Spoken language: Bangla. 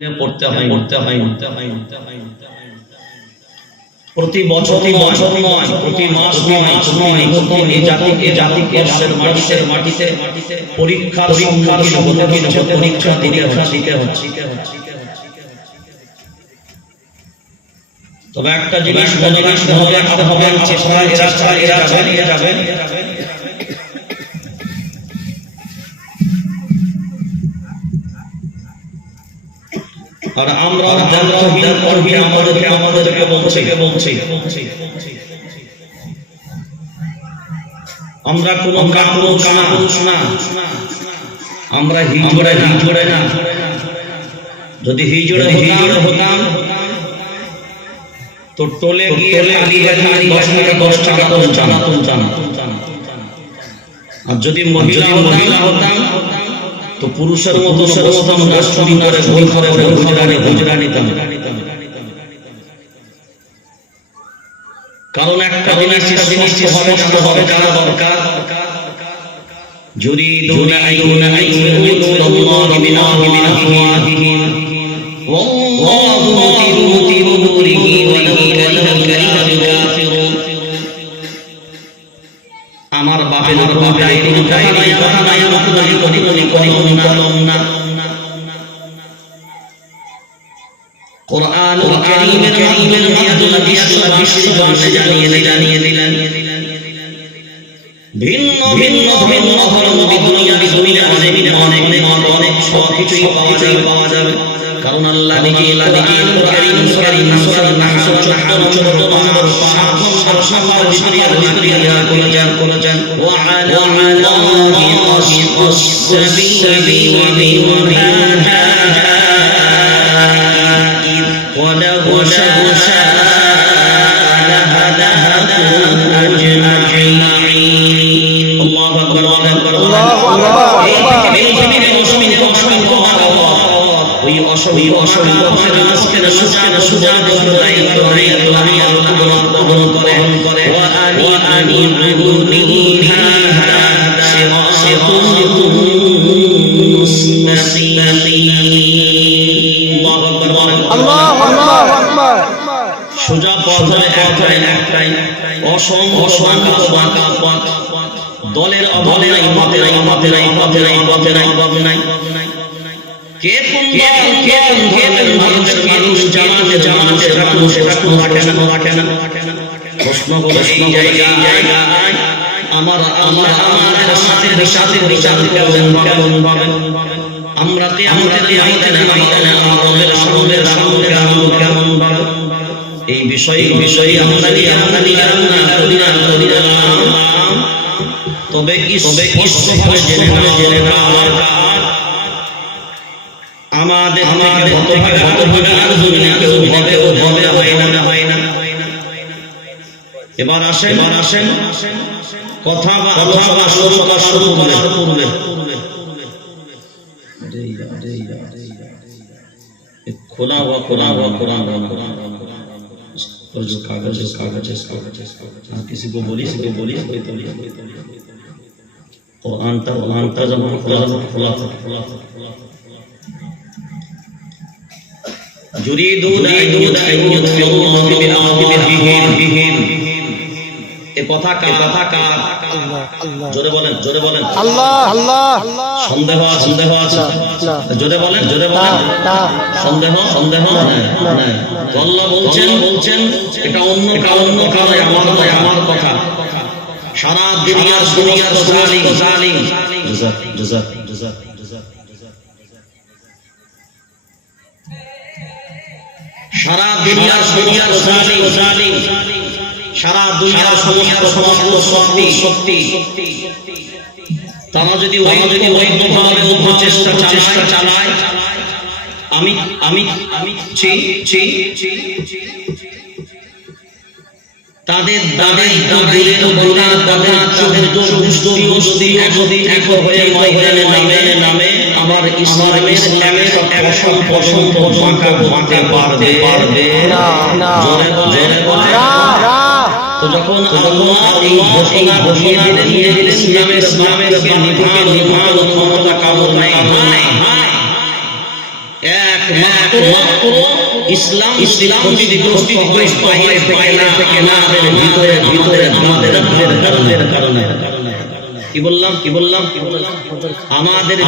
পড়তে হয় প্রতি বছর নয়, প্রতি মাস নয়, এই জাতিকে মাটিতে পরীক্ষার সম্মুখীন হতে পরীক্ষা দিতে হচ্ছে। তবে একটা জিনিস মনে রাখতে হবে, এরা চালিয়ে যাবে। আর আমরা আমাদেরকে বলছি আমরা কোনো কাপুরুষ না, আমরা হিজড়ে না। যদি হিজড়ে হতাম তো টোলে গিয়ে 10 চানাতুন। আর যদি মহিলা হতাম তো পুরুষের মতো চুরি করে হুজরা নিতাম। কারণ একটা জিনিস স্পষ্ট হবে যারা দরকার, يريدون أن يطفئوا نور الله بأفواههم والله متم نوره ولو كره الكافرون। আমার বাপের কোনো কথা নাই, না। কোরআনুল কারীমের মাধ্যমে বিশ্ববাসীকে জানিয়ে দিলেন ভিন্ন ধরনের দুনিয়া অনেক সবকিছুই পাওয়া যাবে। কারণ আল্লাহ নিজে কোরআনুল কারীম সূরা নাহল 14 নম্বর 7 করেছেন ওয়া আলা আল্লাহি কাসসাস সাবিলি ওয়া মিনহা ولو شاء لهداكم أجمعين। الله أكبر الله أكبر। ওই অসংখ্য আজকের সুজা করে সোজা পথ একটাই, অসংখ্য দলের অভাব নাই। কে কোন জামাতে রাখে না। প্রশ্ন হলো এই জায়গায় আমাদের সাথে বিচার কেমন পাবেন? আমরা কেমন পাবেন? এই বিষয়ে আমরা তবে স্পষ্টভাবে জেনে না আমাদের হতভাগার দুনিয়া কেউ হয় না। এবার আসেন কথা বা আলোচনা শুরু করবে। খোলা हुआ कुरान और जो कागज किसी को बोली कोई तो कुरान का जब खुला يريدون أن يطفئوا الله بأفواههم। এ কথা কার? জোরে বলেন আল্লাহ। সন্দেহ আছে? জোরে বলেন সন্দেহ না। আল্লাহ বলছেন এটা অন্য কারণে আমার কথা। সারা দুনিয়ার জালিম সারা দুনিয়ার জালিম, সারা দুনিয়ার সমস্ত শক্তি তারা যদি ওই চেষ্টা চালায়, আমি তাদের এক হয়ে ময়দানে নামে আমার ইসলামের অসংখ্য ভাঙতে পারবে না। তো যখন আল্লাহ এই ঘোষণা দিয়ে দিলেন ইসলামের ক্ষমতা কামনায় একমাত্র ইসলাম যদি প্রস্তুত হয় বাইরে থেকে না ভিতরে আমাদের কারণে। কি বললাম আমাদের